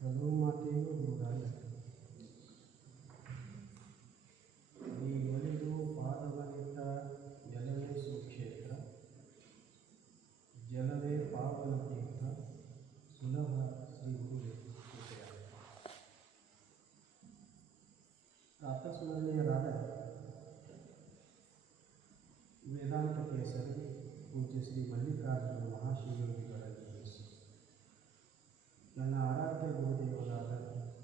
ಹನುಮತೆಯು ದೂರಾಯ ನೀ ಒಲಿದು ಪಾದವನಿಟ್ಟ ಜಲವೇ ಸುಕ್ಷೇತ್ರ ಜಲವೇ ಪಾವನ ತೀರ್ಥ ಸುಲಭ ಶ್ರೀ ಗುರುವೇ ವಿಷಯ ಪ್ರಾತಸ್ಮರಣೀಯರಾದ ವೇದಾಂತ ಕೇಸರಿ ಪೂಜ್ಯ ಶ್ರೀ ಮಲ್ಲಿಕಾರ್ಜುನ ಮಹಾಶಿವಯೋಗಿಗಳಲ್ಲಿ ನನ್ನ ಆರಾಧ್ಯ ಗುರುದೇವರಾದ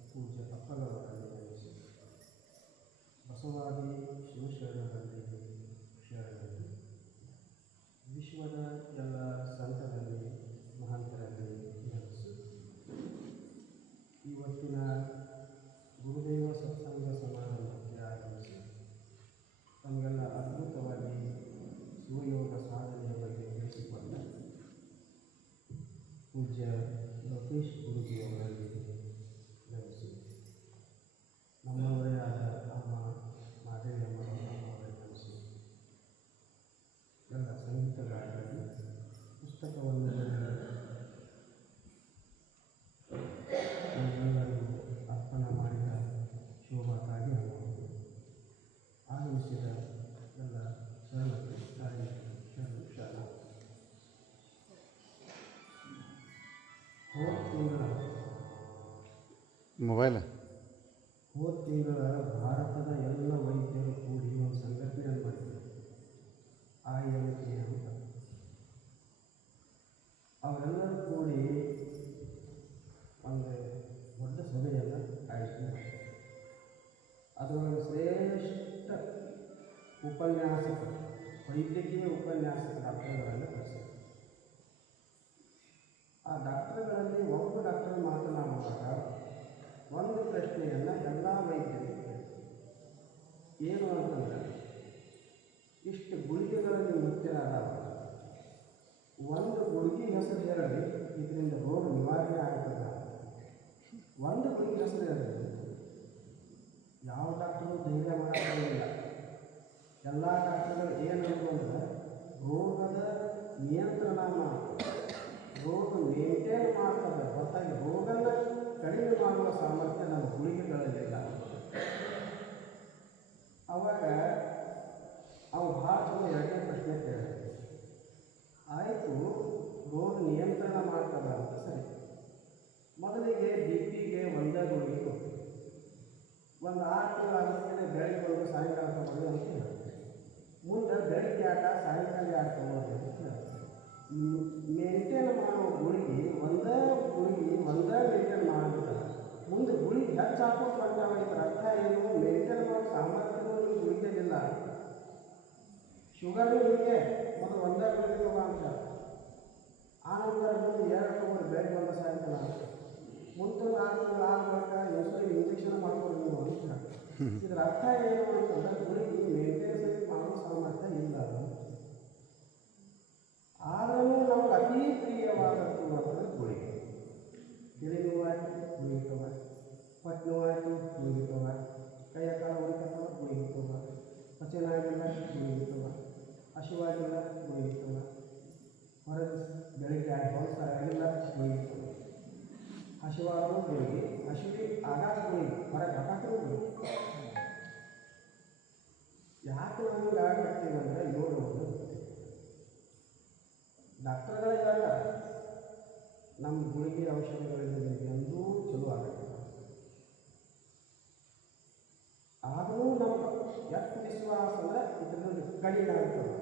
ಪೂಜ್ಯ ಅಪ್ಪಗವರಲ್ಲಿ ನೆಲೆಸಿ ಬಸವಾದಿ ಶಿವಶರಣರಲ್ಲಿ ಶರಣರಲ್ಲಿ ವಿಶ್ವದ ಎಲ್ಲ ಸಂತರಲ್ಲಿ ಮಹಂತರಲ್ಲಿ ನೆಲೆಸಿ ಇವತ್ತಿನ ಗುರುದೇವ ಸತ್ಸಂಗ ಸಮಾರಂಭಕ್ಕೆ ಆಗಮಿಸಿ ತಮಗೆಲ್ಲ ಅದ್ಭುತವಾಗಿ ಶಿವಯೋಗ ಸಾಧನೆಯ ಬಗ್ಗೆ ತಿಳಿಸಿಕೊಂಡ ಪೂಜ್ಯ ಲೋಕೇಶ್ ಗುರುಜಿಯವರಲ್ಲಿ ನೆಲೆಸಿ ನಮ್ಮವರೇ ಆದ ಅಮ್ಮ ಮಾದೇವಿಯಮ್ಮ ಅವರೇ ನೆಲೆಸಿ ಎಲ್ಲ ಸಂಗೀತಗಾರರಲ್ಲಿ ಪುಸ್ತಕವನ್ನು ಎಲ್ಲರಿಗೂ ಅರ್ಪಣೆ ಮಾಡಿದ ಶೋಭಾಗಾಗಿ ಆಗಮಿಸಿದ ಎಲ್ಲ ಶರಣರು ಶರಣ ಮೊಬೈಲ್ ಹೋದ ತಿಂಗಳ ಭಾರತದ ಎಲ್ಲ ವೈದ್ಯರು ಕೂಡಿ ಒಂದು ಸಂಘಟನೆಯನ್ನು ಮಾಡಿದರು IMK ಅಂತ. ಅವರೆಲ್ಲರೂ ಕೂಡಿ ಒಂದು ದೊಡ್ಡ ಸಭೆಯನ್ನು ಆಯೋಜನೆ ಮಾಡಿದರು. ಅದರೊಳಗೆ ಶ್ರೇಷ್ಠ ಉಪನ್ಯಾಸಕರು ವೈದ್ಯಕೀಯ ಉಪನ್ಯಾಸಕ ಡಾಕ್ಟರ್ಗಳನ್ನು ಕರೆಸಿದರು. ಆ ಡಾಕ್ಟರ್ಗಳಲ್ಲಿ ಒಬ್ಬ ಡಾಕ್ಟರ್ ಮಾತನಾಡುವಾಗ ಒಂದು ಪ್ರಶ್ನೆಯನ್ನು ಎಲ್ಲ ವೈದ್ಯರಿಗೆ ಕೇಳಿದರು. ಏನು ಅಂತಂದರೆ, ಇಷ್ಟು ಗುಳಿಗೆಗಳಲ್ಲಿ ಮುಖ್ಯರಾದ ಒಂದು ಗುಳಿಗೆ ಹೆಸರು ಹೇಳಿ ಇದರಿಂದ ರೋಗ ನಿವಾರಣೆ ಆಗ್ತದ. ಒಂದು ಗುಳಿಗೆ ಹೆಸರು ಹೇಳಿ ಯಾವ ಡಾಕ್ಟರು ಧೈರ್ಯ ಮಾಡೋದಿಲ್ಲ. ಎಲ್ಲ ಡಾಕ್ಟರ್ಗಳು ಏನಂದ್ರು ಅಂದರೆ ರೋಗದ ನಿಯಂತ್ರಣ ಮಾಡ್ತದೆ, ರೋಗ ಮೇಂಟೈನ್ ಮಾಡ್ತದೆ, ಹೊರತಾಗಿ ರೋಗನ ಕಡಿಮೆ ಮಾಡುವ ಸಾಮರ್ಥ್ಯ ನಮ್ಮ ಗುಳಿಗೆಗಳಲ್ಲಿಲ್ಲ. ಅವಾಗ ಅವು ಭಾಳ ಚಲೋ ಎರಡನೇ ಪ್ರಶ್ನೆ ಕೇಳಿದೆ. ಆಯಿತು, ರೋಗ ನಿಯಂತ್ರಣ ಮಾಡ್ತದ ಅಂತ ಸರಿ. ಮೊದಲಿಗೆ BP-ಗೆ ಒಂದೇ ಗುಳಿಗೆ ಕೊಡ್ತೀವಿ. ಒಂದು 6 ತಿಂಗಳಾದ್ಮೇಲೆ ಬೆಳಗ್ಗೆ ಒಂದು ಸಾಯಂಕಾಲ ತಗೊಳ್ಳಿ ಅಂತ ಹೇಳ್ತೀವಿ. ಮುಂದೆ ಬೆಳಗ್ಗೆ ಆಟ ಸಾಯಂಕಾಲ ಆಟ ತಗೊಳ್ಳಿ ಅಂತ ಹೇಳ್ತೀವಿ. ಮೇಂಟೈನ್ ಮಾಡೋ ಗುಳಿಗೆ ಒಂದೇ ಮೇಂಟೈನ್ ಮಾಡಿಬಿಡ್ತಾರೆ. ಮುಂದೆ ಗುಳಿಗೆ ಹೆಚ್ಚು ಹಾಕೋದು ಬಂದಾಗಿದ್ರೆ ಅರ್ಥ ಏನು? ಮೇಂಟೈನ್ ಮಾಡೋ ಸಾಮರ್ಥ್ಯನೂ ಗುಳಿಗೆಗಿಲ್ಲ. ಶುಗರ್ ಗುಳಿಗೆ ಮೊದಲು ಒಂದೇ ಗುಳಿಗೆ ತಗೋ ಅಂತ ಆನಂತರ ಮುಂದೆ 2 ತಗೊಂಡು ಬೆಳಗ್ಗೆ ಒಂದು ಸಾಯಂಕಾಲ ಮುಂದೆ 6 ತಿಂಗಳು ಆಗುವಾಗ ಇನ್ಸುಲಿನ್ ಇಂಜೆಕ್ಷನ್ ಮಾಡ್ಕೊಂಡು ನೀವು ಅಂತ. ಇದರ ಅರ್ಥ ಏನು ಅಂತಂದ್ರೆ ಗುಳಿಗೆ ಮೇಂಟೈನ್ಸ್ ಮಾಡೋ ಸಾಮರ್ಥ್ಯ ಇಲ್ಲ. ಆದರೂ ನಮ್ಗೆ ಅತೀ ಪ್ರಿಯವಾದದ್ದು ಅಂತಂದ್ರೆ ಗುಳಿಗೆ. ತಲೆ ನೋವಾಯಿತು ಗುಳಿಗೆ ತಗೋ, ಹೊಟ್ಟೆ ನೋವಾಯಿತು ಗುಳಿಗೆ ತಗೋ, ಕೈಯ ಕಾಲ ಉಳಿಕತ್ತವ ಗುಳಿಗೆ ತಗೋ, ಪಚನ ಆಗಿಲ್ಲ ಗುಳಿಗೆ ತಗೋ, ಹಸಿವಾಗಿಲ್ಲ ಗುಳಿಗೆ ತಗೋ, ಹೊರಗೆ ಬೆಳಿಗ್ಗೆ ಆಗಿಲ್ಲ ಗುಳಿಗೆ ತಗೋ, ಹಸಿವಾದರೂ ಗುಳಿಗೆ, ಹಸಿವಿ ಆಗಾಗ ಗುಳಿಗೆ, ಹೊರಗೆ ಹಠಾಕರೂ ಗುಳಿಗೆ. ಯಾಕೆ ನಮಗೆ ಆಗ್ಬಿಡ್ತೀವಿ ಅಂದರೆ ಯೋಗವನ್ನು ಡಾಕ್ಟರ್ಗಳಿಗೆಲ್ಲ ನಮ್ಮ ಗುಳಿಗೆ ಔಷಧಿಗಳಿಂದ ಎಂದೂ ಚಲೋ ಆಗುತ್ತೆ. ಆದರೂ ನಮ್ಗೆ ಎಷ್ಟು ವಿಶ್ವಾಸ ಅಂದರೆ ಇದರಲ್ಲಿ ಕಡಿಮೆ ಆಗ್ತದೆ.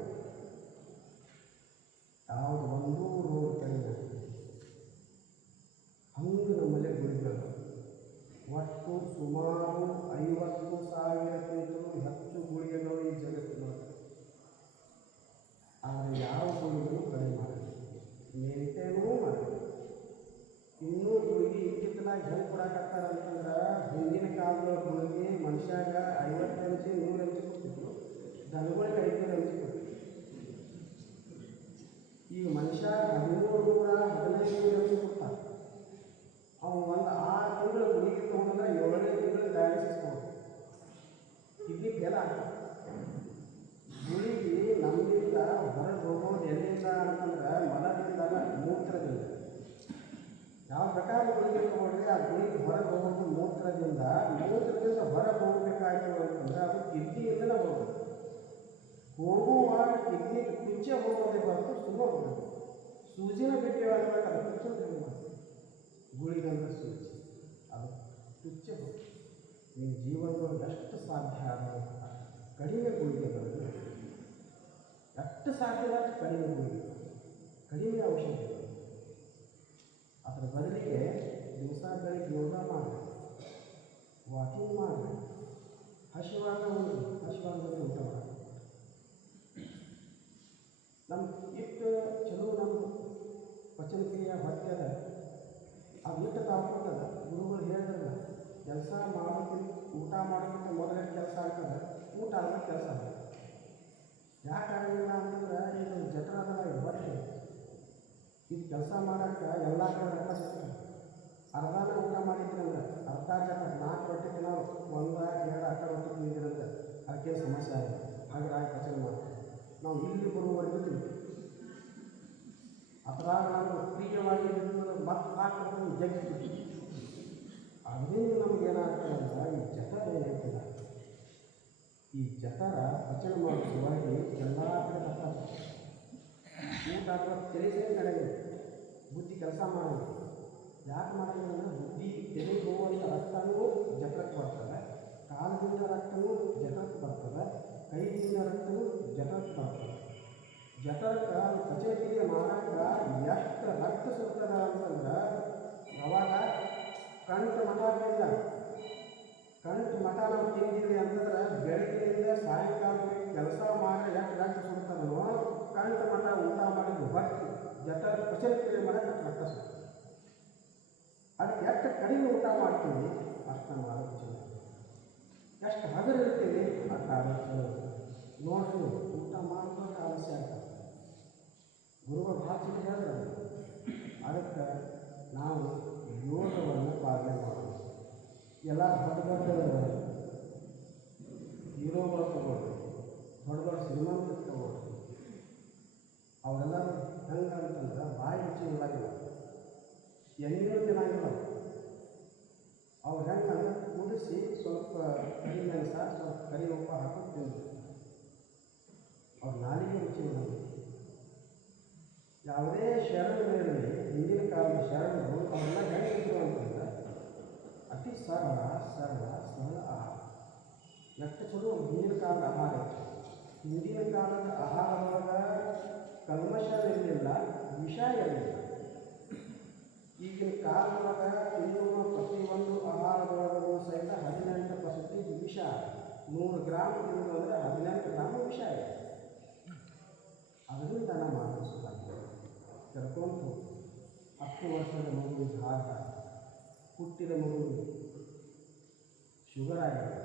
ಯಾವುದು ಒಂದೂ ರೋಗ ಕಡಿಮೆ ಆಗ್ತದೆ. ಹಂಗೆ ನಮ್ಮಲ್ಲಿ ಗುಳಿಗಳು ಒಟ್ಟು ಸುಮಾರು 50,000ಕ್ಕಿಂತಲೂ ಹೆಚ್ಚು ಗುಳಿಗೆಗಳು ಈ ಜಗತ್ತಿನೊಳಗೆ. ಆದರೆ ಯಾವ ಗುಳಿಗೂ ಕಡಿಮೆ ಮಾಡಿದೆ, ಮೇಂಟೈನೂ ಮಾಡಿದೆ. ಇನ್ನೂ ಗುಳಿಗೆ ಇತ್ತಿತ್ತಲಾಗಿ ಹೆಂಗೆ ಕೊಡಕತ್ತಾರೆ ಅಂತಂದ್ರೆ, ಹಿಂದಿನ ಕಾಲದ ಗುಳಿಗೆ ಮನುಷ್ಯಾಗ 50 mg 100 mg ಕೊಡ್ತಿದ್ರು, ದನಗಳಿಗೆ 500 mg ಕೊಡ್ತಿದ್ರು. ಈಗ ಮನುಷ್ಯ 1315 mg ಕೊಡ್ತಾರೆ. ಅವನು ಒಂದು 6 ತಿಂಗಳು ಗುಳಿಗೆ ತೊಗೊಂಡ್ರೆ 7ನೇ ತಿಂಗಳು ಡಯಾಲಿಸಿಸ್ ತೊಗೊಂಡು ಕಿಡ್ನಿ ಫೇಲ್ ಆಗ್ತದೆ. ಗುಳಿಗೆ ನಮ್ಮಿಂದ ಹೊರಗೆ ಹೋಗೋದು ಎಲ್ಲಿಂದ ಅಂತಂದ್ರೆ ಮಲದಿಂದ, ಮೂತ್ರದಿಂದ. ಯಾವ ಪ್ರಕಾರ ಗುಳಿಗೆ ತಗೊಂಡ್ರೆ ಆ ಗುಳಿಗೆ ಹೊರಗೆ ಹೋಗೋದು ಮೂತ್ರದಿಂದ ಹೊರಗೆ ಹೋಗಬೇಕಾಯ್ತು ಅಂತಂದ್ರೆ ಅದು ಕಿಡ್ನಿಯಿಂದಲೇ ಹೋಗಬೇಕು. ಹೋಗುವಾಗ ಕಿಡ್ನಿ ಕುಚ್ಚೆ ಹೋಗೋದೇ ಬರ್ತದೆ, ಸುಮ್ಮನೆ ಹೋಗಬೇಕು. ಸೂಜಿನ ಬಿಟ್ಟಿವಾಗ ಅದು ಕುಚ್ಚೋದು ಗುಳಿಗೆ ಅಂದರೆ ಸೂಜಿ, ಅದು ಕುಚ್ಚೆ ಹೋಗ್ತದೆ. ನಿಮ್ಮ ಜೀವನದೊಳಗೆ ಎಷ್ಟು ಸಾಧ್ಯ ಆಗೋದು ಕಡಿಮೆ ಗುಳಿಗೆಗಳು, ಎಷ್ಟು ಸಾಧ್ಯವಾದ ಕಡಿಮೆ ಗುಳಿಗೆಗಳು, ಕಡಿಮೆ ಔಷಧಿಗಳು. ಅದರ ಬದಲಿಗೆ ದಿವಸ ಬೆಳಿಗ್ಗೆ ಯೋಗ ಮಾಡಬೇಕು, ವಾಕಿಂಗ್ ಮಾಡಬೇಕು, ಹಸಿವಾಗ ಊಟ ಮಾಡಬೇಕು. ನಮ್ಮ ಇಟ್ಟು ಚಲೋ ನಮ್ಮ ಪಚನಕ್ರಿಯೆ ಹೊಟ್ಟೆದ ಅದು ಇಟ್ಟು ತಾಳ್ಕೊತದ. ಗುರುಗಳು ಹೇಳಿದ್ರಲ್ಲ, ಕೆಲಸ ಮಾಡೋಕ್ಕಿಂತ ಊಟ ಮಾಡೋಕ್ಕಿಂತ ಮೊದಲೇ ಕೆಲಸ ಆಗ್ತದೆ, ಊಟ ಆದ್ಮೇಲೆ ಕೆಲಸ ಆಗ್ತದೆ. ಯಾಕಾಗಲಿಲ್ಲ ಅಂತಂದ್ರೆ ಇದು ಜಠರ ಅದಲ್ಲ, ಇದು ಹೊಟ್ಟೆ. ಇದು ಕೆಲಸ ಮಾಡೋಕ್ಕೆ ಎಲ್ಲ ಕಡೆ ರಕ್ತ ಸಿಗ್ತದೆ. ಅರ್ಧನ ಊಟ ಮಾಡಿದ್ರಂದ್ರೆ ಅರ್ಧ ಜನ 4 ರೊಟ್ಟಿ ತಿನ್ನೋ 1 2 ಅರ್ಧ ರೊಟ್ಟಿ ತಿಂದಿರಂದ್ರೆ ಅದಕ್ಕೆ ಸಮಸ್ಯೆ ಆಗಿದೆ. ಹಾಗೆ ಪಚನ ಮಾಡ್ತೀವಿ ನಾವು ಇಲ್ಲಿ ಬರುವವರೆಗೂ ತಿಂತೀವಿ. ಅದ್ರಾಗ ನಾವು ಪ್ರಿಯವಾಗಿ ಮತ್ತೆ ಹಾಕೋದು ಜಗ್ಗಿ ಅದರಿಂದ ನಮ್ಗೆ ಏನಾಗ್ತದೆ ಅಂದ್ರೆ ಈ ಜಠರ ಏನಾಗ್ತದೆ, ಈ ಜಠರ ಪಚನ ಮಾಡೋ ಸಲುವಾಗಿ ಎಲ್ಲ ಕಡೆ ಬರ್ತಾರೆ. ಊಟ ಅಥವಾ ತಿಳಿಸೇ ನಡೆಯಬೇಕು, ಬುದ್ಧಿ ಕೆಲಸ ಮಾಡೋದು. ಯಾಕೆ ಮಾಡೋದು ಅಂದರೆ ಬುದ್ಧಿ ತೆರೆಗೆ ಹೋಗುವಂಥ ರಕ್ತನೂ ಜಠರಕ್ಕೆ ಬರ್ತದೆ, ಕಾಲದಿಂದ ರಕ್ತನೂ ಜಠರಕ್ಕೆ ಬರ್ತದೆ, ಕೈಯಿಂದ ರಕ್ತನೂ ಜಠರಕ್ಕೆ ಬರ್ತದೆ. ಜಠರಕ್ಕೆ ಪಚನಕ್ರಿಯೆ ಮಾಡೋಕ್ಕೆ ಎಷ್ಟು ರಕ್ತ ಸುರ್ತದ ಅಂತಂದ್ರೆ ಯಾವಾಗ ಕಂಠ ಮಠದಿಂದ ನಾವು ತಿಂದಿವಿ ಅಂತಂದ್ರೆ ಬೆಳಗ್ಗೆಯಿಂದ ಸಾಯಂಕಾಲಕ್ಕೆ ಕೆಲಸ ಮಾಡಿ ಎಷ್ಟು ರಕ್ತ ಸುರ್ತದೋ ಕಂಠ ಮಠ ಊಟ ಮಾಡಿದ್ದು ಹೊಟ್ಟೆ ಜಠರ ಪಚನಕ್ರಿಯೆ ಮಾಡೋಕ್ಕೆ ರಕ್ತ ಸುರ್ತದೆ. ಅದಕ್ಕೆ ಎಷ್ಟು ಕಡಿಮೆ ಊಟ ಮಾಡ್ತೀವಿ ಅಷ್ಟು ನಮ್ಮ ಆರೋಗ್ಯ ಚಲೋ, ಎಷ್ಟು ಹಗರಿರ್ತೀವಿ ಅಷ್ಟು ಆರೋಗ್ಯ ಚಲೋ. ನೋಡ್ರಿ, ಊಟ ಮಾಡೋಕೆ ಆಲಸ್ಯ ಆಗ್ತದೆ. ಗುರುಗಳು ಭಾಳ ಚಲೋ ಹೇಳಿದ್ರು. ಅದಕ್ಕೆ ನಾವು ಯೋಗವನ್ನು ಪಾಲನೆ ಮಾಡೋದು. ಎಲ್ಲ ದೊಡ್ಡ ಹೀರೋಗಳು ತಗೊಳ್ರಿ, ದೊಡ್ಡ ಶ್ರೀಮಂತ ತಗೊಳ್ರಿ, ಅವರೆಲ್ಲರೂ ಹೆಂಗೆ ಅಂತಂದ್ರೆ ಬಾಯಿ ರುಚಿ ಇರೋದಿಲ್ಲ, ಎಣ್ಣೆನೂ ತಿನ್ನಂಗಿಲ್ಲ. ಅವ್ರು ಹೆಂಗಂದ್ರೆ ಕುದಿಸಿ ಸ್ವಲ್ಪ ಕರಿ ಮೆಣಸ ಸ್ವಲ್ಪ ಕರಿ ಉಪ್ಪ ಹಾಕೊಂಡು ತಿಂದ್ರು. ಅವ್ರ ನಾಲಿಗೆ ರುಚಿ ಇರೋದು. ಯಾವುದೇ ಶರಣರಲ್ಲಿ ಹಿಂದಿನ ಕಾಲದ ಶರಣರು ಅವರೆಲ್ಲ ಹೆಂಗಿದ್ರು ಅಂತಂದ್ರೆ ಅತಿ ಸರಳ ಆಹಾರ. ಎಷ್ಟು ಚಲೋ ಹಿಂದಿನ ಕಾಲದ ಆಹಾರ ಇತ್ತು. ಹಿಂದಿನ ಕಾಲದ ಆಹಾರದೊಳಗೆ ಕಲ್ಮಶವಿರಲಿಲ್ಲ, ವಿಷ ಇರಲಿಲ್ಲ. ಈಗಿನ ಕಾಲದೊಳಗೆ ತಿನ್ನುವ ಪ್ರತಿಯೊಂದು ಆಹಾರದೊಳಗೂ ಸಹಿತ 18% ವಿಷ. 100 ಗ್ರಾಮ್ ತಿನ್ನೋದು ಅಂದರೆ 18 ಗ್ರಾಮ್ ವಿಷ ಇದೆ. ಅದರಿಂದ ನಮ್ಮ ಆಲೋಚಿಸಲಾಗಿದೆ. ಕರ್ಕೊಂಡು 10 ವರ್ಷದ ಮಗುವಿಗೆ ಹಾರ್ಟ್, ಹುಟ್ಟಿದ ಮಗುವಿಗೆ ಶುಗರ್ ಆಗಿರುತ್ತೆ.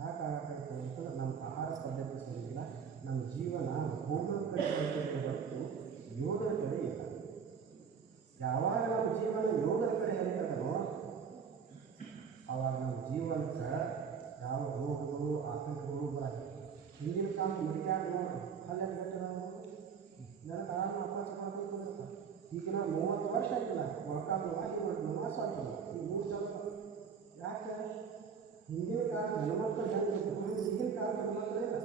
ಯಾಕೆ ಆಗತ್ತೈತೆ ಅಂತಂದ್ರೆ ನಮ್ಮ ಆಹಾರ ಪದ್ಧತಿ ಸರಿಯಿಲ್ಲ, ನಮ್ಮ ಜೀವನ ಹೋಗೋ ಕಡೆ ಹೊರತು ಯೋಗದ ಕಡೆ ಇಲ್ಲ. ಯಾವಾಗ ನಮ್ಮ ಜೀವನ ಯೋಗದ ಕಡೆ ಹರಿತದೋ ಆವಾಗ ನಮ್ಮ ಜೀವನಕ್ಕೆ ಯಾವ ರೋಗಗಳು ಆತಂಕಗಳು ಬರಲ್ಲ. ಹಿಂದಿನ ಕಾಲ ಮಡಿಯಾಗ ನೋಡ್ರಿ, ಅಲ್ಲೇ ಗಟ್ಟದ ನನಗೆ ಆರಾಮ ಅಪಾಸ ಮಾಡ್ಕೊಂಡು ಈಗ ನಾವು 30 ವರ್ಷ ಆಯ್ತಲ್ಲ ಮೊಳಕಾಲು ವಾಸಿ ಮಾಡಿ ನಮಾಸ ಆಗ್ತಲ್ಲ, ಈಗ 3 ಸಾವಿರ. ಯಾಕೆ ಹಿಂದಿನ ಕಾಲದ ಹೆಣ್ಮಕ್ಳು ಹೆಂಗಿತ್ತು, ಈಗಿನ ಕಾಲದ ಹೆಣ್ಮಕ್ಳು ಇಲ್ಲ.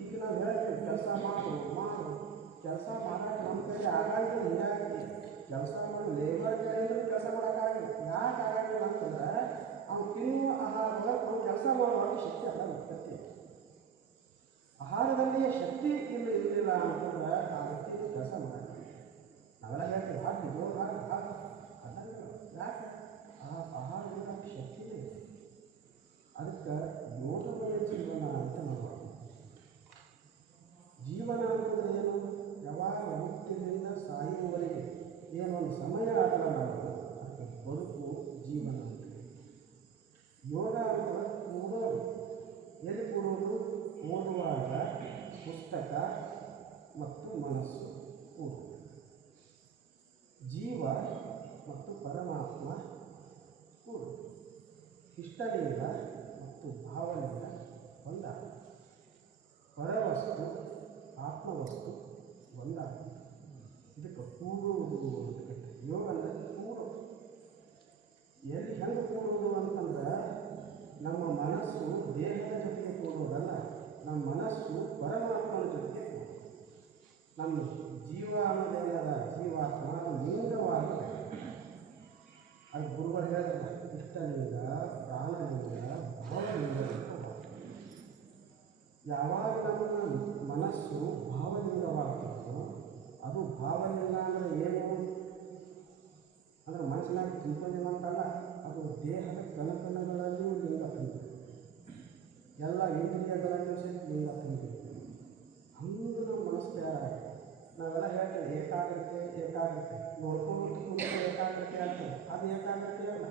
ಈಗ ನಾವು ಹೇಳ್ತೀವಿ ಕೆಲಸ ಮಾಡು ಕೆಲಸ ಮಾಡೋಕೆ ನಮ್ಮ ಕಡೆ ಆಗಂಗಿಲ್ಲ. ಹೀಗಾಗಿ ಕೆಲಸ ಮಾಡಿ ಲೇಬರ್ ಕಡೆಯಿಂದ ಕೆಲಸ ಮಾಡೋಕ್ಕಾಗಲ್ಲ. ಯಾಕೆ ಆಗಂಗಿಲ್ಲ ಅಂತಂದ್ರೆ ಅವ್ನು ತಿನ್ನುವ ಆಹಾರದಾಗ ಅವ್ನು ಕೆಲಸ ಮಾಡುವಾಗ ಶಕ್ತಿ ಅಲ್ಲ ಉತ್ಪತ್ತಿ. ಆಹಾರದಲ್ಲಿಯೇ ಶಕ್ತಿ ಇರಲಿಲ್ಲ ಅಂತಂದ್ರೆ ಆ ವ್ಯಕ್ತಿ ಕೆಲಸ ಮಾಡ್ತೀವಿ. ನಾವೆಲ್ಲ ಹೇಳ್ತೀವಿ ಹಾಕಿ ಜೋರು ಹಾಕಿ ಅದಲ್ಲ. ಯಾಕೆ ಆಹಾರದಿಂದ ಶಕ್ತಿ ಇದೆ. ಅದಕ್ಕೆ ಯೋಗವೇ ಜೀವನ ಅಂತ ನೋಡೋಣ. ಜೀವನ ಅಂತಂದ್ರೆ ಏನು? ಯಾವಾಗ ಹುಟ್ಟಿನಿಂದ ಸಾಯುವವರೆಗೆ ಏನೊಂದು ಸಮಯ ಆಗಲ್ಲ ನಾವು ಅದಕ್ಕೆ ಬದುಕು ಜೀವನ ಅಂತ. ಯೋಗ ಅಂತಂದ್ರೆ ಕೂಡೋದು. ಎಲ್ಲಿ ಕೂಡೋದು? ಓದುವಾಗ ಪುಸ್ತಕ ಮತ್ತು ಮನಸ್ಸು ಕೂಡು. ಜೀವ ಮತ್ತು ಪರಮಾತ್ಮ ಕೂಡು. ಇಷ್ಟಲಿಂಗ ಮತ್ತು ಭಾವನೆಯಿಂದ ಒಂದಾಗ ಪರವಸ್ತು ಆತ್ಮವಸ್ತು ಒಂದಾಗ. ಇದಕ್ಕೆ ಕೂಡುವುದು ಅಂತ ಕರೀತಾರೆ. ಯೋಗ ಅಂದರೆ ದೇಹದ ಜೊತೆಗೆ ಕೂಡುವುದಲ್ಲ, ನಮ್ಮ ಮನಸ್ಸು ಪರಮಾತ್ಮನ ಜೊತೆಗೆ ಕೂಡುವುದು. ನಮ್ಮ ಜೀವ ಅನ್ನೋದೇನದ ಜೀವಾತ್ಮ ಲಿಂಗವಾಗಿ ಅದು ಗುರುಗಳು ಹೇಳಿದ್ರು, ಇಷ್ಟಲಿಂಗ, ಪ್ರಾಣಲಿಂಗ, ಭಾವಲಿಂಗ. ಯಾವಾಗ ನಮ್ಮ ಮನಸ್ಸು ಭಾವಲಿಂಗವಾಗ್ತದೋ, ಅದು ಭಾವಲಿಂಗ ಅಂದರೆ ಏನು ಅಂದರೆ ಮನಸ್ಸಿನಾಗ ತುಂಬಿದ ಅಂತಲ್ಲ, ಅದು ದೇಹದ ಕಣಕಣಗಳಲ್ಲಿಯೂ ಲಿಂಗ ತುಂಬಿದೆ, ಎಲ್ಲ ಇಂದ್ರಿಯಗಳಲ್ಲೂ ಸಹ ಲಿಂಗ ತುಂಬಿದೆ. ಹಂಗೆ ನಮ್ಮ ಮನಸ್ಸು ತಯಾರಾಗಿದೆ. ನಾವೆಲ್ಲ ಹೇಳ್ತೇವೆ ಏಕಾಗ್ರತೆ ಏಕಾಗ್ರತೆ, ನೋಡ್ಕೊಂಡು ಕುಂತು ಏಕಾಗ್ರತೆ ಆಗ್ತದೆ. ಅದು ಏಕಾಗ್ರತೆ ಅಲ್ಲ.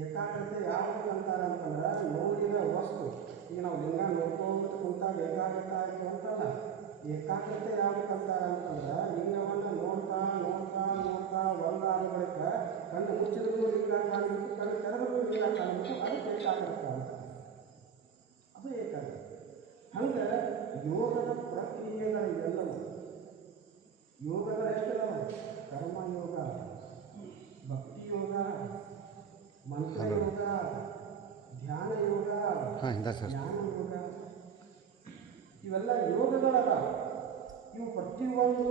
ಏಕಾಗ್ರತೆ ಯಾವುದು ಅಂತಾರೆ ಅಂತಂದ್ರೆ, ನೋಡಿದ ವಸ್ತು. ಈಗ ನಾವು ಲಿಂಗ ನೋಡ್ಕೊಂಡು ಕುಂತಾಗ ಏಕಾಗ್ರತೆ ಆಯಿತು ಅಂತಲ್ಲ. ಏಕಾಗ್ರತೆ ಯಾವುದಕ್ಕೆ ಅಂತಾರೆ ಅಂತಂದ್ರೆ, ಲಿಂಗವನ್ನು ನೋಡ್ತಾ ನೋಡ್ತಾ ನೋಡ್ತಾ ಒಂದಾದ ಬಳಿಕ ಕಣ್ಣು ಮುಚ್ಚಿದ್ರು ಲಿಂಗ ಕಾಣಬೇಕು, ಕಣ್ಣು ತೆರೆದ್ರು ಲಿಂಗ ಕಾಣಬೇಕು, ಅದಕ್ಕೆ ಏಕಾಗ್ರತೆ ಅಂತ. ಅದು ಏಕಾಗ್ರತೆ. ಹಂಗೆ ಯೋಗದ ಪ್ರಕ್ರಿಯೆಗಳೆಲ್ಲವೂ, ಯೋಗಗಳೆಷ್ಟಿದಾವೆ? ಕರ್ಮಯೋಗ, ಭಕ್ತಿ ಯೋಗ, ಮಂತ್ರಯೋಗ, ಧ್ಯಾನ ಯೋಗ, ಜ್ಞಾನ ಯೋಗ, ಇವೆಲ್ಲ ಯೋಗಗಳದ. ಇವು ಪ್ರತಿಯೊಂದು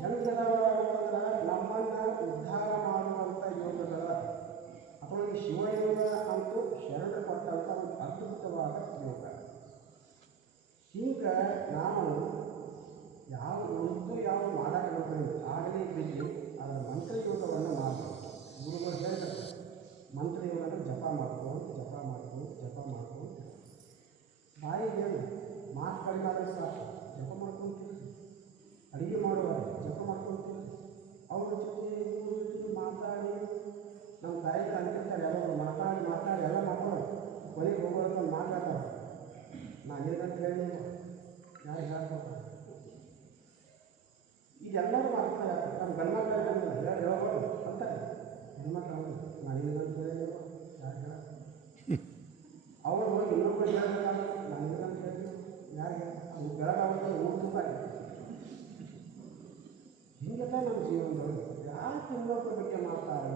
ಹೆಂಗದಾವ ಅಂತಂದ್ರೆ ನಮ್ಮನ್ನು ಉದ್ಧಾರ ಮಾಡುವಂಥ ಯೋಗಗಳ. ಅದರೊಳಗೆ ಶಿವಯೋಗ ಅಂತೂ ಶರಣ ಕೊಟ್ಟಂಥ ಒಂದು ಅದ್ಭುತವಾದ ಯೋಗ. ಹಿಂಗೆ ನಾವು ಯಾವುದು ಮಾಡೋಕ್ಕೆ ಆಗಲೇ ಬಿದ್ದು ಅದರ ಮಂತ್ರಯೋಗವನ್ನು ಮಾಡಬೇಕು. ಗುರುಗಳು ಹೇಳ್ತಾರೆ, ಮಂತ್ರಯೋಗನ ಜಪ ಮಾಡ್ಕೊಂಡು ಬಾಯಿಗೆ ಮಾತು ಕಡಿಮೆ ಆದರೆ ಸಾಕು, ಜಪ ಮಾಡ್ಕೊತೀವಿ. ಅಡುಗೆ ಮಾಡುವಾಗ ಜಪ ಮಾಡ್ಕೊತೀವಿ. ಅವ್ರ ಜೊತೆ ಇವ್ರ ಜೊತೆ ಮಾತಾಡಿ ನಮ್ಮ ತಾಯಿ ಅಂತಿರ್ತಾರೆ, ಎಲ್ಲರೂ ಮಾತಾಡಿ ಎಲ್ಲ ಮಾತಾಡೋದು. ಕೊನೆಗೆ ಹೋಗೋದು ಮಾತಾಡ್ತಾರೆ, ನಾನು ಏನಂತ ಹೇಳಿ ಯಾರಿಗೆ ಹೇಳ್ಬೇಕು. ಇದೆಲ್ಲರೂ ಮಾಡ್ತಾರೆ. ನಮ್ಮ ಗಂಡ್ಮಕ್ಳು ಹೇಳ್ಬೋದು ಅಂತಾರೆ. ಹೆಣ್ಮಕ್ಳು ನಾನು ಏನಂತ ಹೇಳಿ ಯಾರು ಹೇಳ, ಅವರು ಹೋಗಿ ಇನ್ನೊಬ್ಬರು ಹೇಳ್ಬೇಕಾದ್ರೆ ನಾನು ಏನಂತ ಹೇಳಿ ಯಾರಿಗೆ. ಅದು ಬೆಳಗಾವ ಊರು ತುಂಬ ಹಿಂಗೆಲ್ಲ ನಮ್ಮ ಜೀವನದೊಳಗೆ ಯಾಕೆ ಇನ್ನೊಬ್ಬರ ಬಗ್ಗೆ ಮಾತಾಡಿ,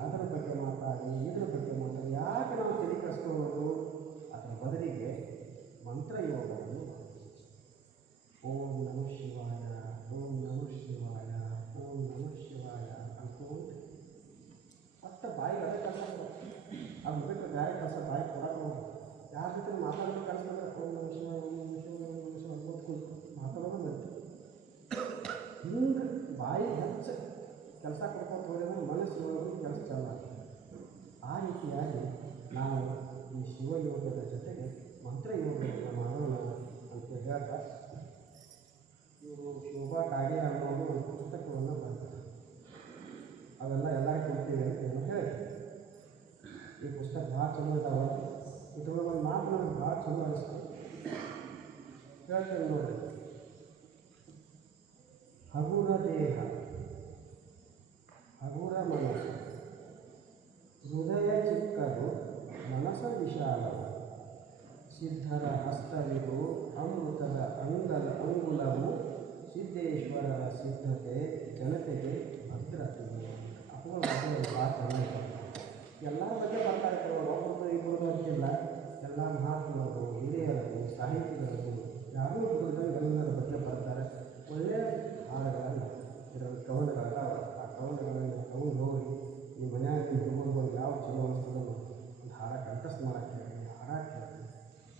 ಅದರ ಬಗ್ಗೆ ಮಾತಾಡಿ, ಇದ್ರ ಬಗ್ಗೆ ಮಾತಾಡಿ ಯಾಕೆ ನಾವು ತಲೆ ಕೆಡಿಸ್ಕೊಳ್ಳೋದು? ಅದರ ಬದಲಿಗೆ ಮಂತ್ರಯೋಗವನ್ನು ಓಂ ನಮಃ ಶಿವಾಯ, ಓಂ ನಮಃ ಶಿವಾಯ, ಓಂ ನಮಃ ಶಿವಾಯ ಅಂದ್ಕೊಂಡು ಅಷ್ಟ ಬಾಯಿಗೆ ಅದೇ ಕೆಲಸ. ಅದು ಬಿಟ್ಟು ಬೇರೆ ಕೆಲಸ ಬಾಯಿ ಕೊಡೋದು. ಯಾರ ಜೊತೆ ಮಾತಾಡೋದು ಕೆಲಸ ಓಂ ನಮಃ ಶಿವಾಯ, ಓಂ ನಮಃ ಶಿವಾಯ, ಓಂ ನಮಃ ಶಿವಾಯ ಅಂದ್ಕೊಂಡು ಮಾತಾಡೋದು ಬರ್ತೀವಿ. ಹಿಂಗೆ ಬಾಯಿ ಹೆಚ್ಚು ಕೆಲಸ ಕೊಡ್ಕೊಂಡು ಹೋದ್ರೆ ಮನಸ್ಸು ಕೆಲಸ ಚೆನ್ನಾಗ್ತದೆ. ಆ ರೀತಿಯಾಗಿ ನಾವು ಈ ಶಿವಯೋಗದ ಜೊತೆಗೆ ಮಂತ್ರಯೋಗವನ್ನು ಮಾಡೋಣ ಅಂತ ಹೇಳ್ತಾ, ಇವರು ಶೋಭಾ ಕಾಗೆ ಅನ್ನೋದು ಒಂದು ಪುಸ್ತಕವನ್ನು ಬರ್ತಾರೆ. ಅವೆಲ್ಲ ಎಲ್ಲರಿಗೂ ಕೊಡ್ತೀವಿ ಅಂತ ಹೇಳಿ ಈ ಪುಸ್ತಕ ಭಾಳ ಚಲೋ ಇದ್ದಾವೆ. ಇದ್ರೊಳಗೆ ಒಂದು ಮಾತು ನನಗೆ ಭಾಳ ಚಲೋ ಅನಿಸ್ತು, ಹೇಳ್ತೇನೆ ನೋಡಿರಿ. ಹಗುರ ದೇಹ, ಹಗುರ ಮನಸ್ಸು, ಹೃದಯ ಚಿಕ್ಕದು, ಮನಸ್ಸ ವಿಶಾಲವು, ಸಿದ್ಧರ ಹಸ್ತವಿದು, ಅಮೃತದ ಅಂಗುಲವು, ಸಿದ್ದೇಶ್ವರರ ಸಿದ್ಧತೆ, ಜನತೆಗೆ ಭದ್ರತೆ. ಅಪೂರ್ವ ಮಾತನ್ನು ಎಲ್ಲರ ಬಗ್ಗೆ ಬರ್ತಾ ಇದ್ದಾರೆ. ಒಬ್ಬೊಬ್ಬರು ಇಬ್ಬರು ಅಂತಿಲ್ಲ, ಎಲ್ಲ ಮಹಾತ್ಮರು, ಹಿರಿಯರು, ಸಾಹಿತಿಗಳು ಯಾರೂ ಹುಡುಗರು ಎಲ್ಲರ ಬಗ್ಗೆ ಬರ್ತಾರೆ. ಒಳ್ಳೆಯ ಹಾಡುಗಳನ್ನು, ಇದರಲ್ಲಿ ಕವನಗಳಾಗ ಆ ಕವನಗಳನ್ನು ತಗೊಂಡು ಹೋಗಿ ನಿಮ್ಮ ಮನೆಯಾಗ ಹುಡುಗರು ಯಾವ ಚಲೋ ಅನಿಸ್ತದೋ ಒಂದು ಹಾಡ ಕಂಠಸ್ಥ ಮಾಡೋಕ್ಕೆ ಹಾಡಕ್ಕೆ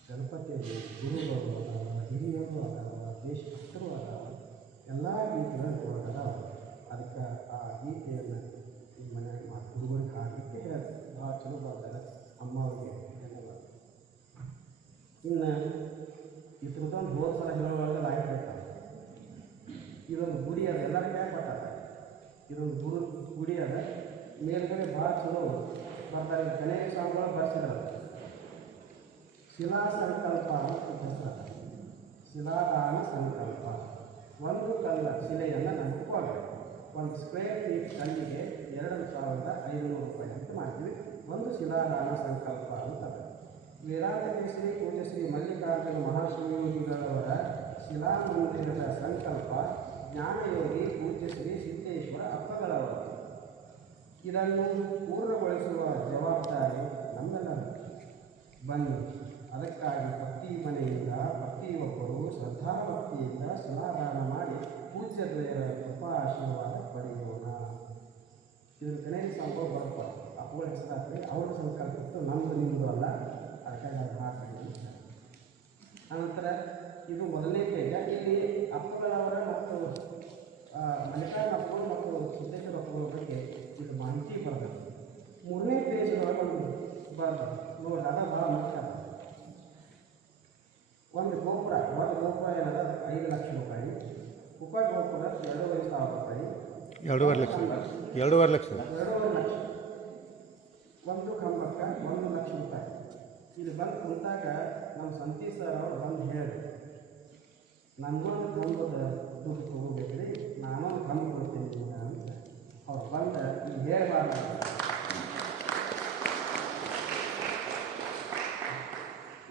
ಗಣಪತಿ ಗುರುಗಳು ಅದಾವ, ಹಿರಿಯರು ಅದಾವ, ದೇಶಭಕ್ತರು ಅದಾವ, ಎಲ್ಲ ಗೀತೆಗಳು ಅದಾವ. ಅದಕ್ಕೆ ಆ ಗೀತೆಯನ್ನು ನಿಮ್ಮ ಮನೆಯಾಗ ಗುರುಗಳಿಗೆ ಹಾಡಲಿಕ್ಕೆ ಹೇಳಿ ಭಾಳ ಚಲೋ ಬರ್ತಾರೆ. ಅಮ್ಮ ಅವ್ರಿಗೆ ಧನ್ಯವಾದ. ಇನ್ನು ಇದ್ರದ್ದೊಂದು ಹೋದ ಸಲ ಹೇಳೋವಾಗ ಆಗಿರ್ತಾರೆ. ಇದೊಂದು ಗುಡಿ ಅದ, ಎಲ್ಲರಿಗೂ ಯಾಕೆ ಬರ್ತಾರೆ. ಇದೊಂದು ಗುಡಿ ಅದ, ಮೇಲ್ಗಡೆ ಭಾಳ ಚಲೋ ಬರ್ತಾರೆ. ಗಣೇಶ ಸ್ವಾಮಿಗಳು ಬರ್ಸಿರೋದು ಶಿಲಾ ಸಂಕಲ್ಪ ಅಂತ ಹೆಸರು. ಶಿಲಾದಾನ ಸಂಕಲ್ಪ. ಒಂದು ಕಲ್ಲ ಶಿಲೆಯನ್ನು ನಮಗೆ ಕೊಡಬೇಕು. ಒಂದು ಸ್ಕ್ವೇರ್ ಫೀಟ್ ಕಲ್ಲಿಗೆ 2,500 ರೂಪಾಯಿ ಅಂತ ಮಾಡ್ತೀವಿ. ಒಂದು ಶಿಲಾದಾನ ಸಂಕಲ್ಪ ಅಂತದೆ. ವೇದಾಂತೇಶ್ವರಿ ಪೂಜ್ಯ ಶ್ರೀ ಮಲ್ಲಿಕಾರ್ಜುನ ಮಹಾಶಿವಯೋಗಿಗಳವರ ಶಿಲಾ ಮಂದಿರದ ಸಂಕಲ್ಪ ಜ್ಞಾನಯೋಗಿ ಪೂಜ್ಯ ಶ್ರೀ ಸಿದ್ದೇಶ್ವರ ಅಪ್ಪಗಳವರು. ಇದನ್ನು ಪೂರ್ಣಗೊಳಿಸುವ ಜವಾಬ್ದಾರಿ ನಮ್ಮೆಲ್ಲರದು. ಬನ್ನಿ ಅದಕ್ಕಾಗಿ ಪ್ರತಿ ಮನೆಯಿಂದ ಪ್ರತಿಯೊಬ್ಬರು ಶ್ರದ್ಧಾಭಕ್ತಿಯಿಂದ ಸಮಾಧಾನ ಮಾಡಿ ಪೂಜ್ಯ ದ್ವಯರ ಕೃಪಾ ಆಶೀರ್ವಾದ ಪಡೆಯೋಣ. ಇದ್ರ ಕನೆಗೆ ಸಂಭವ ಬರ್ತಾರೆ ಅಪ್ಪಗಳ ಹೆಸರಾಗ್ತದೆ ಅವ್ರ ಸಂಕಲ್ಪತ್ತು ನಮ್ಮದು ನಿಮ್ಮದು ಅಲ್ಲ. ಅದಕ್ಕಾಗಿ ಅದು ಹಾಕಿ ಅನಂತರ ಇದು ಮೊದಲನೇ ಪೇಜ. ಇಲ್ಲಿ ಅಪ್ಪಗಳವರ ಮತ್ತು ಮಲ್ಲಿಕಾರ್ಜುನ ಅಪ್ಪಗಳು ಮತ್ತು ಸಿದ್ದೇಶ್ವರ ಅಪ್ಪಗಳ ಬಗ್ಗೆ ಇದು ಮಾಹಿತಿ ಬರ್ತದೆ. ಮೂರನೇ ಪೇಜದೊಳಗೆ ಒಂದು ಬರ್ತದೆ ನೋಡಿ, ಅದ ಭಾಳ ಮುಖ್ಯ. ಒಂದು ಗೋಪುರ ಏನದ 5 ಲಕ್ಷ ರೂಪಾಯಿ, ಉಪಗೋಪುರ 2,500 ರೂಪಾಯಿ, 2.5 ಲಕ್ಷ, ಒಂದು ಕಂಬಕ್ಕೆ 1 ಲಕ್ಷ ರೂಪಾಯಿ. ಇಲ್ಲಿ ಬಂದು ಕುಂತಾಗ ನಮ್ಮ ಸಂತಿ ಸರ್ ಅವರು ಬಂದು ಹೇಳಿ, ನನಗೊಂದು ಕಂಬದ ದುಡ್ಡು ತೊಗೋಬೇಕ್ರಿ, ನಾನೊಂದು ಕಂಬ ಕೊಡ್ತೀನಿ ಅಂತ ಅವ್ರು ಬಂದು ಇಲ್ಲಿ ಹೇಳಬಾರ್ದು.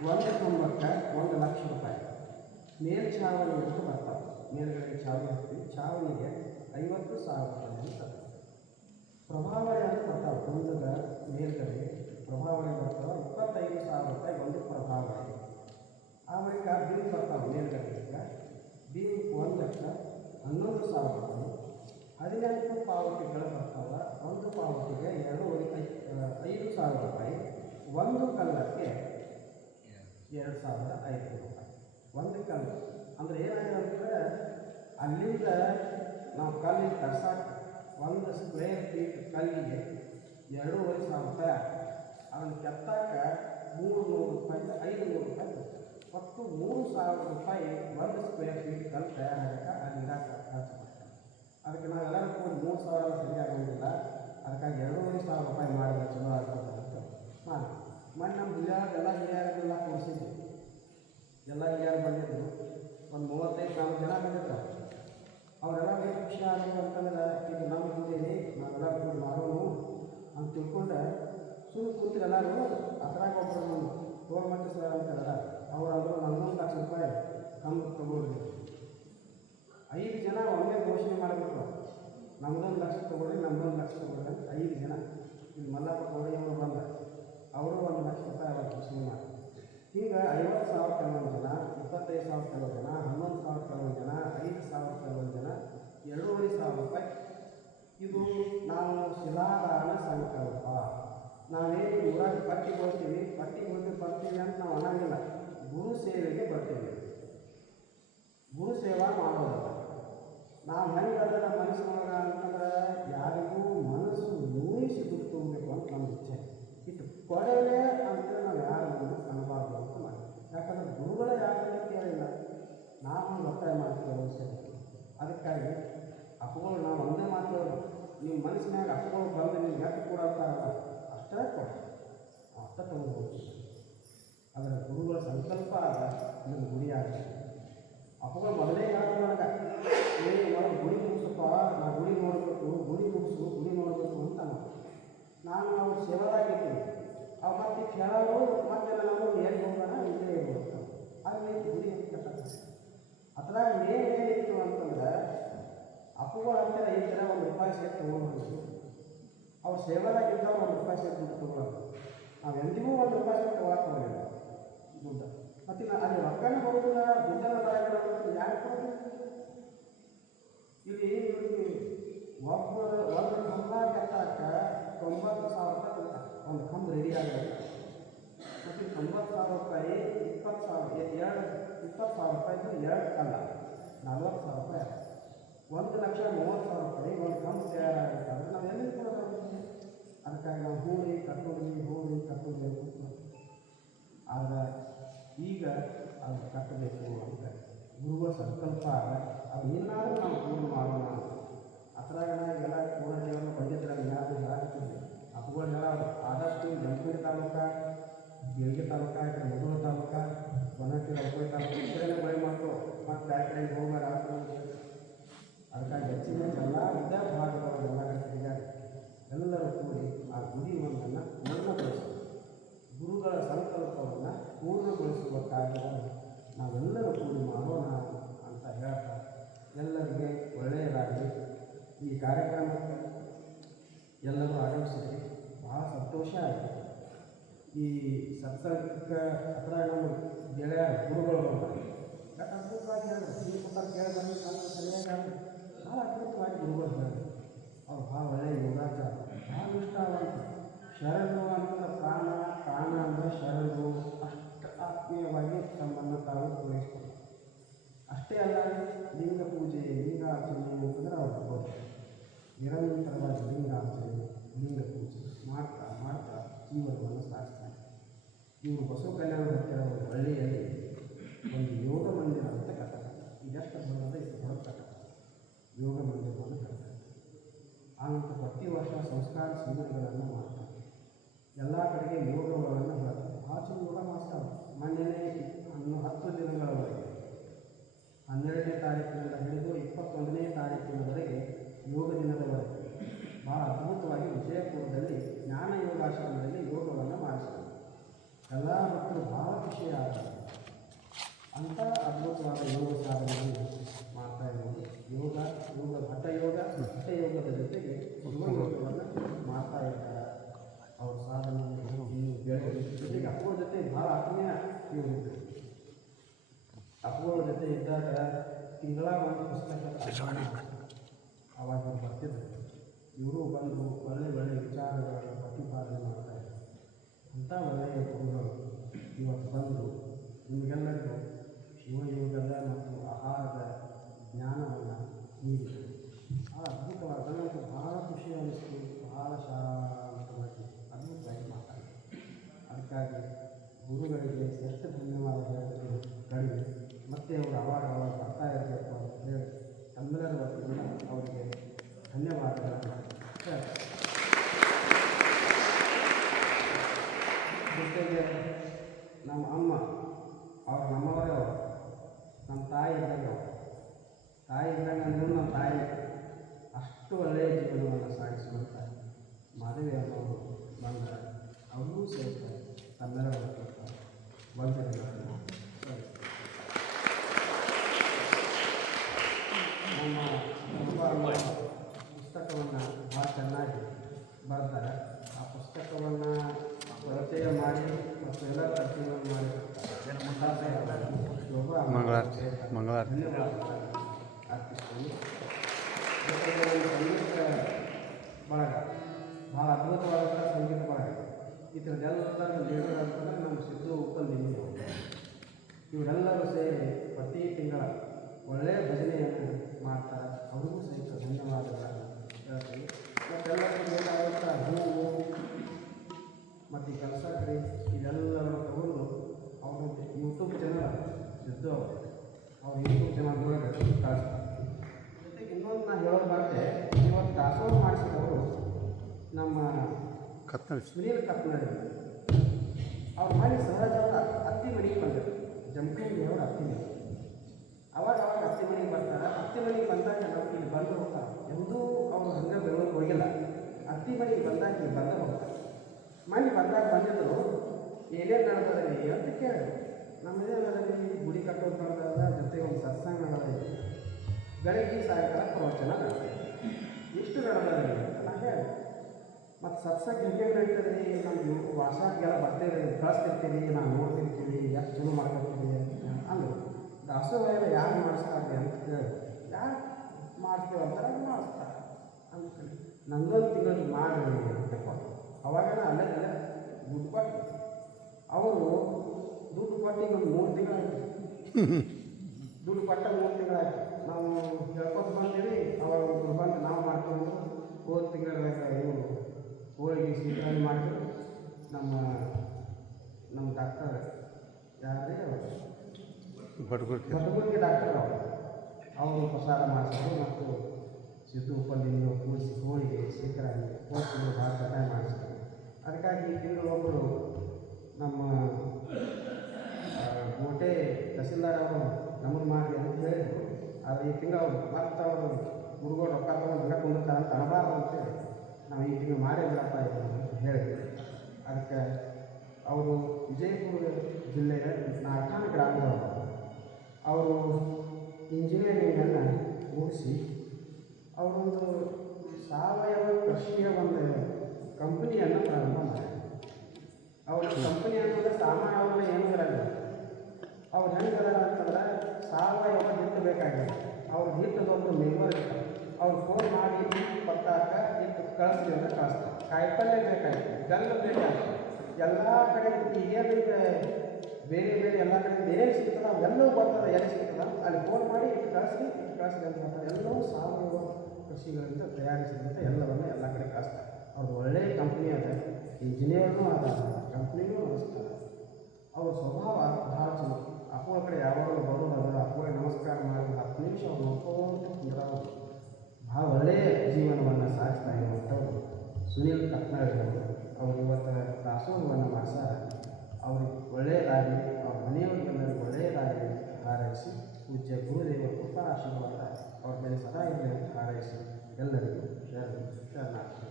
ಒಂದು ಕಂಬಕ್ಕೆ 1 ಲಕ್ಷ ರೂಪಾಯಿ. ಮೇಲ್ಛಾವಣಿ ಅಂತ ಬರ್ತಾವೆ, ಮೇಲ್ಗಡೆ ಛಾವಣಿ ಹಾಕ್ತೀವಿ, ಛಾವಣಿಗೆ 50,000 ರೂಪಾಯಿ ಅಂತ. ಪ್ರಭಾವಳಿ ಅಂತ ಬರ್ತಾವೆ, ಒಂದದ ಮೇಲ್ಗಡೆ ಪ್ರಭಾವಳಿ ಬರ್ತಾವೆ, 25,000 ರೂಪಾಯಿ ಒಂದು ಪ್ರಭಾವಳಿ. ಆ ಬಳಿಕ ಬಿಲ್ ಬರ್ತಾವೆ ಮೇಲ್ಗಡೆ, ಬಿಲ್ 1,11,000 ರೂಪಾಯಿ. 18 ಪಾವತಿಗಳು ಬರ್ತಾವೆ, ಒಂದು ಪಾವತಿಗೆ 5,000 ರೂಪಾಯಿ, ಒಂದು ಕಲ್ಲಕ್ಕೆ 2,500 ರೂಪಾಯಿ. ಒಂದು ಕಲ್ಲು ಅಂದರೆ ಏನಾಗಿದೆ, ಅಲ್ಲಿಂದ ನಾವು ಕಲ್ಲಿನ ತರ್ಸಾಕ 1 ಸ್ಕ್ವೇರ್ ಫೀಟ್ ಕಲ್ಲಿಗೆ 2,500 ರೂಪಾಯಿ. ಅದನ್ನು ಕೆತ್ತಾಕ 300 ರೂಪಾಯಿ, 500 ರೂಪಾಯಿ, ಒಟ್ಟು 3,000 ರೂಪಾಯಿ 1 ಸ್ಕ್ವೇರ್ ಫೀಟ್ ಕಲ್ಲು ತಯಾರಾಗಕ್ಕೆ ಅಲ್ಲಿಂದ ಖರ್ಚು ಮಾಡ್ತಾರೆ. ಅದಕ್ಕೆ ನಾವೆಲ್ಲರೂ ಕೂಡ 3,000 ಸರಿಯಾಗೋದಿಲ್ಲ, ಅದಕ್ಕಾಗಿ 2,500 ರೂಪಾಯಿ ಮಾಡಿದ್ರೆ ಚಲೋ ಆಗ್ತದೆ ಅಂತ ಮಾಡಿ ಮಾಡಿ ನಮ್ಮ ಹಿರಿಯರೆಲ್ಲ ಹಿರಿಯರೆಲ್ಲ ಕೂರಿಸಿದ್ವಿ. ಎಲ್ಲ ಹಿರಿಯರು ಬಂದಿದ್ರು, ಒಂದು 35-40 ಜನ ಬಂದಿದ್ರು. ಅವರೆಲ್ಲ ಏನು ಖುಷಿ ಆಗಬೇಕು ಅಂತಂದ್ರೆ, ಇದು ನಮ್ಮ ಗುಡಿಯಲ್ಲಿ ನಾವೆಲ್ಲ ಕೂಡ ಮಾಡೋನು ಅಂತ ತಿಳ್ಕೊಂಡೆ ಸುಮ್ಮನೆ ಕೂತಿರು. ಎಲ್ಲರೂ ಅದ್ರಾಗ ಒಬ್ಬರು ನಮ್ಮ ತೋಳ್ಮಟ್ಟಿ ಸರ್ ಅಂತಾರಲ್ಲ, ಅವರಾದರೂ 1 ಲಕ್ಷ ರೂಪಾಯಿ ಕಂಬ ತೊಗೊಳ್ರಿ. 5 ಜನ ಒಮ್ಮೆ ಘೋಷಣೆ ಮಾಡಿಬಿಟ್ರು, ನಮ್ದೊಂದು ಲಕ್ಷ ತೊಗೊಳ್ರಿ, ನಮ್ದೊಂದು ಲಕ್ಷ ತೊಗೊಳ್ರಿ ಅಂತ 5 ಜನ. ಇಲ್ಲಿ ಮಲ್ಲಪ್ಪ ಕೋಳಿಯವರು ಬಂದ, ಅವರು 1 ಲಕ್ಷ ರೂಪಾಯಿ ಅವರು ಘೋಷಣೆ ಮಾಡಿ. ಹೀಗೆ 50,000 ಕೆಲವೊಂದು ಜನ, 25,000 ಕೆಲವು ಜನ, 11,000 ಕೆಲವೊಂದು ಜನ, 5,000 ಕೆಲವೊಂದು ಜನ, 2,500 ರೂಪಾಯಿ. ಇದು ನಾವು ಶಿಲಾದಾನ ಸಂಕಲ್ಪ. ನಾವೇನು ಊರಾಗ ಪಟ್ಟಿ ಬರ್ತೀವಿ ಅಂತ ನಾವು ಅನ್ನಂಗಿಲ್ಲ. ಗುರು ಸೇವೆಗೆ ಬರ್ತೀವಿ, ಗುರು ಸೇವಾ ಮಾಡೋದಲ್ಲ. ನಾವು ಹೆಂಗದ ನಮ್ಮ ಮನಸ್ಸಿನೊಳಗ ಅಂತಂದ್ರೆ, ಯಾರಿಗೂ ಮನಸ್ಸು ನೋಯಿಸಿ ದುಡ್ಡು ತಗೋಬೇಕು ಅಂತ ನಮ್ಮ ಇಚ್ಛೆ ಇಟ್ಟು ಕೊಡಲೇ ಅಂತ ನಾವು ಯಾರು ಮನಸ್ಸು ಅನ್ನಬಾರ್ದು ಅಂತ ಮಾಡಿ. ಯಾಕಂದ್ರೆ ಗುರುಗಳೇ ಯಾಕಂತ ಕೇಳಿಲ್ಲ, ನಾವು ಒತ್ತಾಯ ಮಾಡ್ತೀವಿ ಸೇವೆ. ಅದಕ್ಕಾಗಿ ಅಪ್ಪಗಳು ನಾವು ಒಂದೇ ಮಾತು, ನಿಮ್ಮ ಮನಸ್ಸಿನಾಗ ಅಪ್ಪಗಳು ಬಂದು ನೀವು ಯಾಕೆ ಕೂಡ ಅಂತಾರಲ್ಲ, ಅಷ್ಟೇ ಕೊಡಿ, ಅಷ್ಟೇ ತಗೋಬೋದು. ಅದರ ಗುರುಗಳ ಸಂಕಲ್ಪ ಆದ ನಿಮ್ಮ ಗುರಿ ಆಗುತ್ತೆ. ಅಪ್ಪಗಳು ಮೊದಲೇ ಹೇಳಿದ್ರು ನನಗೆ, ಒಳಗೆ ಗುಡಿ ಮುಗಿಸಪ್ಪ, ನಾವು ಗುಡಿ ನೋಡಬೇಕು, ಗುಡಿ ಮುಗಿಸು, ಗುಡಿ ನೋಡಬೇಕು ಅಂತ ನಾನು ಅವ್ರು ಸೇವಾದಾಗಿರ್ತೀನಿ. ಅವು ಮತ್ತೆ ಕೇಳೋರು ಮತ್ತೆ ನಾವು ಎಲ್ಲಿ ಹೋಗೋಣ ಇಲ್ಲೇ ಇರ್ಬೇಕು, ಅಲ್ಲಿ ಗುಡಿ ಅಂತ. ಅದ್ರಾಗ ಏನಿತ್ತು ಅಂತಂದ್ರೆ, ಅಪ್ಪಗಳು ಹತ್ತಿರ ಈ ಥರ 1 ರೂಪಾಯಿ ಸೇರಿ ತೊಗೊಂಡ್ಬಂದು ಅವ್ರು ಸೇವಾದಾಗಿದ್ದ 1 ರೂಪಾಯಿ ಸೇರಿ ದುಡ್ಡು ತೊಗೊಳೋದು. ನಾವು ಎಂದಿಗೂ 1 ರೂಪಾಯಿ ಸೇರಿ ತೊಗೊಳಕ್ಕೆ ಹೋಗಲಿಲ್ಲ ದುಡ್ಡು. ಮತ್ತು ಅಲ್ಲಿ ರೊಕ್ಕನೇ ಬರೋದಿಲ್ಲ, ದುಡ್ಡನ್ನು ಬರೋದಿಲ್ಲ, ಯಾಕೆ ಕೊಡೋದು? ಇಲ್ಲಿ ಒಂದು ಕಂಬ ಕೆತ್ತಾಕ 90,000 ರೂಪಾಯಿ ಕೊಡ್ತಾರೆ, ಒಂದು ಕಂಬ ರೆಡಿ ಆಗೋದು. ಮತ್ತು 90,000 ರೂಪಾಯಿ 20,000 ರೂಪಾಯಿ 2 ಕಲ್ಲ 40,000 ರೂಪಾಯಿ. 1,30,30,000 ರೂಪಾಯಿ ಒಂದು ಕಂಬ ತಯಾರಾಗಬೇಕಾದ್ರೆ ನಾವು ಎಲ್ಲಿ ಕೊಡೋದು? ಅದಕ್ಕಾಗಿ ನಾವು ಹೂಡಿ ಕಟ್ಟೋದು ಆದರೆ ಈಗ ಅದು ಕಟ್ಟಬೇಕು ಅಂತ ಗುರುಗಳ ಸಂಕಲ್ಪ. ಅದು ಏನಾದರೂ ನಾವು ಪೂರ್ಣ ಮಾಡೋಣ. ಅದ್ರಾಗ ಎಲ್ಲ ಪೂರ್ಣತೆಯನ್ನು ಬಂದಿದ್ರಾಗ ಯಾರು ಹೇಳಾಕತ್ತಿದ್ವಿ. ಅಪ್ಪಗಳನ್ನೆಲ್ಲ ಆದಷ್ಟು ಜಮಖಂಡಿ ತಾಲೂಕು, ಬೀಳ್ಗಿ ತಾಲೂಕು, ಈ ಕಡೆ ಮುಧೋಳ ತಾಲೂಕು, ಬನಟ್ಟಿ ರೊಕ್ಕಳಿ ತಾಲೂಕು ಈ ಕಡೆನೇ ಬಳಿ ಮಾಡ್ತು. ಮತ್ತು ಬೇರೆ ಕಡೆಗೆ ಹೋಗೋಣ ಅದಕ್ಕಾಗಿ ಹೆಚ್ಚಿನ ಎಲ್ಲ ಭಾಗದೊಳಗೆಲ್ಲ ಕಡೆ ಎಲ್ಲರೂ ಕೂಡಿ ಆ ಗುಡಿ ಒಂದನ್ನು ಪೂರ್ಣಗೊಳಿಸಿ ಗುರುಗಳ ಸಂಕಲ್ಪವನ್ನು ಪೂರ್ಣಗೊಳಿಸುವುದಕ್ಕಾಗಿ ನಾವೆಲ್ಲರೂ ಕೂಡಿ ಮಾಡೋಣ ಅಂತ ಹೇಳ್ತಾ, ಎಲ್ಲರಿಗೆ ಒಳ್ಳೆಯದಾಗಲಿ. ಈ ಕಾರ್ಯಕ್ರಮಕ್ಕೆ ಎಲ್ಲರೂ ಆಗಮಿಸಿದ್ರಿ, ಭಾಳ ಸಂತೋಷ ಆಯಿತು. ಈ ಸತ್ಸಂಗಕ್ಕೆ ಹತ್ರ ನಮ್ಮ ಗೆಳೆಯ ಗುರುಗಳು ಬರ್ತಾರೆ. ಬಟ್ ಅದ್ಭುತವಾಗಿ ಹೇಳಿದ್ರು, ಇಲ್ಲಿ ಕೂತಾಗ ಕೇಳಿದ್ರೆ ನಮ್ಗೆ ಸರಿಯಾಗಿ ಹೇಳಿದ್ರು, ಭಾಳ ಅದ್ಭುತವಾಗಿ ಗುರುಗಳು ಹೇಳಿದ್ರು. ಅವ್ರು ಭಾಳ ಒಳ್ಳೆಯ ಯೋಗಾಚಾರ, ಭಾಳ ಇಷ್ಟ ಆದಂತ ಶರಣರು ಅಂತ ಪ್ರಾಣ ಅಂದರೆ ಶರಣರು ಅಷ್ಟು ಆತ್ಮೀಯವಾಗಿ ತಮ್ಮನ್ನು ತಾವು ತೋರಿಸ್ತಾರೆ. ಅಷ್ಟೇ ಅಲ್ಲ, ಲಿಂಗ ಪೂಜೆ ಲಿಂಗಾರ್ಚನೆ ಅಂತಂದ್ರೆ ಅವ್ರು ಹೋದ್ರು ನಿರಂತರವಾಗಿ ಲಿಂಗಾರ್ಚನೆ ಲಿಂಗ ಪೂಜೆ ಮಾಡ್ತಾ ಜೀವನವನ್ನು ಸಾಗಿಸ್ತಾರೆ. ಇವರು ಬಸವ ಕಲ್ಯಾಣ ಹತ್ತಿರ ಒಂದು ಹಳ್ಳಿಯಲ್ಲಿ ಒಂದು ಯೋಗ ಮಂದಿರ ಅಂತ ಕಟ್ಟತಾರೆ. ಇದೆಷ್ಟು ಬರೋದ ಇಷ್ಟು ಹೊರಗೆ ಕಟ್ಟತಾರೆ, ಯೋಗ ಮಂದಿರವನ್ನು ಕಟ್ತಾರೆ. ಆನಂತರ ಪ್ರತಿ ವರ್ಷ ಸಂಸ್ಕಾರ ಶಿಬಿರಗಳನ್ನು ಮಾಡ್ತಾರೆ. ಎಲ್ಲ ಕಡೆಗೆ ಯೋಗಗಳನ್ನು ಹೇಳ್ತಾರೆ. ಭಾಳ ಚಂದ ಯೋಗ ಮಾಡ್ತಾರೆ. ಮೊನ್ನೆನೇ 10 ದಿನಗಳವರೆಗೆ 12ನೇ ತಾರೀಕಿನಿಂದ ಹಿಡಿದು 21ನೇ ತಾರೀಕಿನವರೆಗೆ ಯೋಗ ದಿನದವರೆಗೆ ಭಾಳ ಅದ್ಭುತವಾಗಿ ವಿಜಯಪುರದಲ್ಲಿ ಜ್ಞಾನ ಯೋಗಾಶ್ರಮದಲ್ಲಿ ಯೋಗವನ್ನು ಮಾಡಿಸ್ತಾರೆ. ಎಲ್ಲ ಮಕ್ಕಳು ಭಾಳ ಖುಷಿ ಆಗ್ತಾರೆ. ಅಂಥ ಅದ್ಭುತವಾದ ಯೋಗ ಸಾಧನೆಯನ್ನು ಮಾಡ್ತಾ ಇರೋದು. ಹಠಯೋಗದ ಜೊತೆಗೆ ಯೋಗವನ್ನು ಮಾಡ್ತಾ ಇರ್ತಾರೆ. ಅವ್ರ ಸಾಧನೆ ಜೊತೆಗೆ ಅಪ್ಪಗಳ ಜೊತೆ ಭಾಳ ಆತ್ಮೀಯ ಇವರು. ಅಪ್ಪಗಳ ಜೊತೆ ಇದ್ದಾಗ ತಿಂಗಳ ಒಂದು ಪುಸ್ತಕ ಅವಾಗ ಬರ್ತಿದ್ರು. ಇವರು ಬಂದು ಒಳ್ಳೆಯ ವಿಚಾರಗಳನ್ನು ಪ್ರತಿಪಾದನೆ ಮಾಡ್ತಾಯಿದ್ರು. ಅಂಥ ಒಳ್ಳೆಯ ಗುರುಗಳು ಇವತ್ತು ಬಂದು ನಿಮಗೆಲ್ಲರಿಗೂ ಶಿವಯೋಗದ ಮತ್ತು ಆಹಾರದ ಜ್ಞಾನವನ್ನು ನೀಡಿದರು. ಭಾಳ ಅದ್ಭುತವಾದ ನನಗೆ ಭಾಳ ಖುಷಿ ಅನ್ನಿಸ್ತು. ಭಾಳ ಶಾಂತವಾಗಿ ಅದ್ಭುತವಾಗಿ ಮಾತಾಡಿದೆ. ಅದಕ್ಕಾಗಿ ಗುರುಗಳಿಗೆ ಎಷ್ಟು ಧನ್ಯವಾದ ಹೇಳಿದ್ರು ಕಡಿಮೆ. ಮತ್ತು ಅವರು ಅವಾಗ ಬರ್ತಾ ಇರಬೇಕು ಅಂತ ಹೇಳಿ ತಮ್ಮೆಲ್ಲರ ವತಿಯಿಂದ ಅವರಿಗೆ ಧನ್ಯವಾದಗಳನ್ನು ಜೊತೆಗೆ ನಮ್ಮ ಅಮ್ಮ ಅವ್ರು ನಮ್ಮವರೇ, ಅವರು ನಮ್ಮ ತಾಯಿ ಇದ್ದಂಗೆ ಅಂದರೂ ನಮ್ಮ ತಾಯಿ ಅಷ್ಟು ಒಳ್ಳೆಯ ಜೀವನವನ್ನು ಸಾಗಿಸುವಂಥ ಮಾಧವಿ ಅನ್ನೋರು ಬಂದರೆ ಅವರೂ ಸೇರ್ತಾರೆ. ತಮ್ಮೆಲ್ಲರ ವಂದನೆಗಳನ್ನು ನಮ್ಮ ಪುಸ್ತಕವನ್ನು ಭಾಳ ಚೆನ್ನಾಗಿ ಬರ್ತಾರೆ. ಆ ಪುಸ್ತಕವನ್ನು ಪರಿಚಯ ಮಾಡಿ ಮತ್ತು ಎಲ್ಲ ಪರಿಚಯವನ್ನು ಮಾಡಿ ಧನ್ಯವಾದ ಅರ್ಪಿಸ್ತೀನಿ. ಜೊತೆಗೆ ಸಂಗೀತ ಬಳಗ ಭಾಳ ಅದ್ಭುತವಾದಂಥ ಸಂಗೀತ ಬಳಗ. ಇದರದ್ದೆಲ್ಲರ ಲೀಡರ್ ಅಂತಂದರೆ ನಮ್ಮ ಸಿದ್ದು ಉಪ್ಪಂದಿನಿ. ಇವರೆಲ್ಲರೂ ಸೇರಿ ಪ್ರತಿ ತಿಂಗಳ ಒಳ್ಳೆಯ ಭಜನೆಯನ್ನು ಮಾಡ್ತಾರೆ. ಅವ್ರಿಗೂ ಸಹಿತ ಧನ್ಯವಾದಗಳನ್ನು ಹೇಳ್ತೀವಿ. ಮತ್ತೆಲ್ಲರಿಗೂ ಬೇಕಾದಂಥ ಹೂವು ಮತ್ತು ಈ ಕೆಲಸ ಕ್ರೈ ಇದೆಲ್ಲವನ್ನು ತಗೊಂಡು ಅವರು ಯೂಟ್ಯೂಬ್ ಚಾನಲ್ ಸಿದ್ದು ಅವ್ರ ಯೂಟ್ಯೂಬ್ ಚಾನಲ್ನೊಳಗೆ ಕಳಿಸ್ತಾರೆ. ಜೊತೆಗೆ ಇನ್ನೊಂದು ನಾನು ಹೇಳೋದು ಬರುತ್ತೆ, ಇವತ್ತು ದಾಸೋಹ ಮಾಡಿಸಿದವರು ನಮ್ಮ ಸುನೀಲ್ ಕತ್ನಳ್ಳಿ. ಅವ್ರ ಮನೆ ಸಹಜವಾದ ಅತ್ತಿ ಮನೆಗೆ ಬಂದರು. ಜಮಖಂಡಿ ಅವರು ಅತ್ತಿ ಮನೆ. ಅವಾಗ ಅತ್ತಿ ಮನೆಗೆ ಬರ್ತಾರೆ. ಅತ್ತಿ ಮನೆಗೆ ಬಂದಾಗ ನಾವು ಇಲ್ಲಿ ಬಂದು ಹೋಗ್ತಾರೆ. ಎಂದೂ ಅವರು ಹಂಗೆ ಬೆಳಗ್ಗೆ ಹೋಗಿಲ್ಲ. ಅತ್ತಿ ಮನೆಗೆ ಬಂದಾಗ ಇಲ್ಲಿ ಬಂದು ಹೋಗ್ತಾರೆ. ಮನೆ ಬಂದಿದ್ದರು. ಏನೇನು ನಡೆದದ್ರಿ ಅಂತ ಕೇಳಿದ್ರು. ನಮ್ಮದೇನದಲ್ಲಿ ಗುಡಿ ಕಟ್ಟೋದು ನಡೆದ, ಜೊತೆಗೆ ಒಂದು ಸತ್ಸಂಗ ನಡೆದಿದೆ. ಬೆಳಗ್ಗೆ ಸಾಯಂಕಾಲ ಪ್ರವಚನ ನಡೆದಿದೆ. ಇಷ್ಟು ನಡೆದದ್ರಿ ಅಂತ ನಾನು ಹೇಳಿದೆ. ಮತ್ತು ಸತ್ಸಂಗ ಹೇಗೆ ನಡೀತದ್ರಿ, ನಮ್ಗೆ ವಾಟ್ಸಾಪ್ಗೆಲ್ಲ ಬರ್ತೇವೆ, ಕಳಿಸ್ತಿರ್ತೀವಿ, ನಾವು ನೋಡ್ತಿರ್ತೀವಿ, ಎಷ್ಟು ಚಲೋ ಮಾಡ್ಕೊತೀವಿ ಅಂದರು. ದಾಸೋಹ ಎಲ್ಲ ಯಾರು ಮಾಡಿಸ್ತಾರೆ ಅಂತ ಕೇಳಿ, ಯಾರು ಮಾಡಿಸ್ತೇವೆ ಅಂತಾರೆ, ಅದು ಮಾಡಿಸ್ತಾರೆ ಅಂದ್ಕೊಂಡು ನನ್ನೊಂದು ತಿಂಗಳು ಮಾಡಿ ಅಂತ ಕೊಟ್ಟು ಅವಾಗ ಅಲ್ಲೇ ದುಡ್ಡು ಕೊಟ್ಟು ಅವರು ದುಡ್ಡು ಕೊಟ್ಟಿಗೆ ಒಂದು 3 ತಿಂಗಳಾಯ್ತು. ದುಡ್ಡು ಕೊಟ್ಟ 3 ತಿಂಗಳಾಯ್ತು. ನಾವು ಹೇಳ್ಕೊತ ಬಂದೀವಿ. ಅವಾಗ ಒಬ್ಬರು ಬಂದು ನಾವು ಮಾಡ್ಕೊಂಡು ಹೋದ ತಿಂಗಳಾಗ ಇವರು ಹೋಳಿಗೆ ಸ್ವೀಕರಣೆ ಮಾಡಿದ್ರು. ನಮ್ಮ ಡಾಕ್ಟರ್ ಯಾರೇ ಬಡಗುರ್ಗಿ ಡಾಕ್ಟರ್ ಅವರು ಪ್ರಸಾರ ಮಾಡಿಸಿದ್ರು. ಮತ್ತು ಸಿದ್ದು ಉಪ್ಪಂದಿನ ಕೂಡಿಸಿ ಹೋಳಿಗೆ ಸ್ವೀಕರಣೆ ಹೋಗ್ತಿದ್ರು. ಭಾಳ ಚೆನ್ನಾಗಿ ಮಾಡಿಸಿದ್ರು. ಅದಕ್ಕಾಗಿ ಈ ತಿಂಗಳು ಒಬ್ಬರು ನಮ್ಮ ಕೋಟೆ ತಹಸೀಲ್ದಾರ್ ಅವರು ನಮಗೆ ಮಾಡಿ ಅಂತ ಹೇಳಿದರು. ಆದರೆ ಈ ತಿಂಗಳು ಮತ್ತೆ ಅವರು ಗುರುಗಳು ರೊಕ್ಕ ತಗೊಂಡು ಹಂಗೆ ಕುಂದಿರ್ತಾರೆ ಅಂತ ಅನ್ನಬಾರ್ದು ಅಂತೇಳಿ ನಾವು ಈ ತಿಂಗಳು ಮಾಡೇ ಬಿಡಪ್ಪ ಅಂತ ಹೇಳಿದ್ರು. ಅದಕ್ಕೆ ಅವರು ವಿಜಯಪುರ ಜಿಲ್ಲೆಯ ನಾಲ್ಕಾನ ಗ್ರಾಮದವರು. ಅವರು ಇಂಜಿನಿಯರಿಂಗನ್ನು ಮುಗಿಸಿ ಅವರೊಂದು ಸಾವಯವ ಕೃಷಿಯ ಒಂದು ಕಂಪನಿಯನ್ನು ಪ್ರಾರಂಭ ಮಾಡಿದರು. ಅವರು ಬೇಕಾಗಿಲ್ಲ. ಅವ್ರು ಹಿಟ್ಟದೊಂದು ಮೆಂಬರ್ ಇರ್ತಾರೆ, ಅವ್ರು ಫೋನ್ ಮಾಡಿ ಈ ಪತ್ತಾಕ ಇಟ್ಟು ಕಳಿಸ್ಲಿ ಅಂತ ಕಳಿಸ್ತಾರೆ. ಕಾಯಿಪಲ್ಯ ಬೇಕಾಗಿತ್ತು, ಬೆಲ್ಲ ಬೇಕಾಗಿತ್ತು, ಎಲ್ಲ ಕಡೆ ಈಗೇನು ಬೇರೆ ಬೇರೆ ಎಲ್ಲ ಕಡೆ ಏನೇನು ಸಿಗ್ತದೆ ಅವೆಲ್ಲವೂ ಬರ್ತದೆ, ಎಲ್ಲಿ ಸಿಗ್ತದೆ ಅಲ್ಲಿ ಫೋನ್ ಮಾಡಿ ಇಟ್ಟು ಕಳಿಸ್ಲಿ ಅಂತ ಹೇಳ್ತಾರೆ. ಎಲ್ಲವೂ ಸಾವಯವ ಕೃಷಿಗಳಿಂದ ತಯಾರಿಸಿದಂತೆ ಎಲ್ಲವನ್ನು ಎಲ್ಲ ಕಡೆ ಕಳಿಸ್ತಾರೆ. ಅವ್ರದ್ದು ಒಳ್ಳೆಯ ಕಂಪ್ನಿ ಅದ, ಇಂಜಿನಿಯರ್ನೂ ಅದ, ಕಂಪ್ನಿನೂ ನಡೆಸ್ತಾರೆ. ಅವ್ರ ಸ್ವಭಾವ ಭಾಳ ಚಲೋ. ಅಪ್ಪಗಳ ಕಡೆ ಯಾವಾಗಲೂ ಬರೋದದ, ಅಪ್ಪಗೆ ನಮಸ್ಕಾರ ಮಾಡಿ 10 ನಿಮಿಷ ಅವ್ರು ನೋಡ್ಕೊಂಡು ಕುಂದ್ರವರು. ಭಾಳ ಒಳ್ಳೆಯ ಜೀವನವನ್ನು ಸಾಗಿಸ್ತಾ ಇರುವಂಥವ್ರು ಸುನೀಲ್ ಕಟ್ನಾಳ್ ಅವರು ಇವತ್ತು ದಾಸೋಹವನ್ನು ಮಾಡಿಸ್ಯಾರ. ಅವ್ರಿಗೆ ಒಳ್ಳೆಯದಾಗಲಿ, ಅವ್ರ ಮನೆಯವರಿಗೆಲ್ಲರಿಗೂ ಒಳ್ಳೆಯದಾಗಲಿ ಹಾರೈಸಿ, ಪೂಜ್ಯ ಗುರುದೇವರ ಕೃಪಾ ಆಶೀರ್ವಾದ ಅವ್ರ ಮೇಲೆ ಸದಾ ಇರಲಿ ಅಂತ ಹಾರೈಸಿ ಎಲ್ಲರಿಗೂ ಶರಣಾರ್ಥಿ.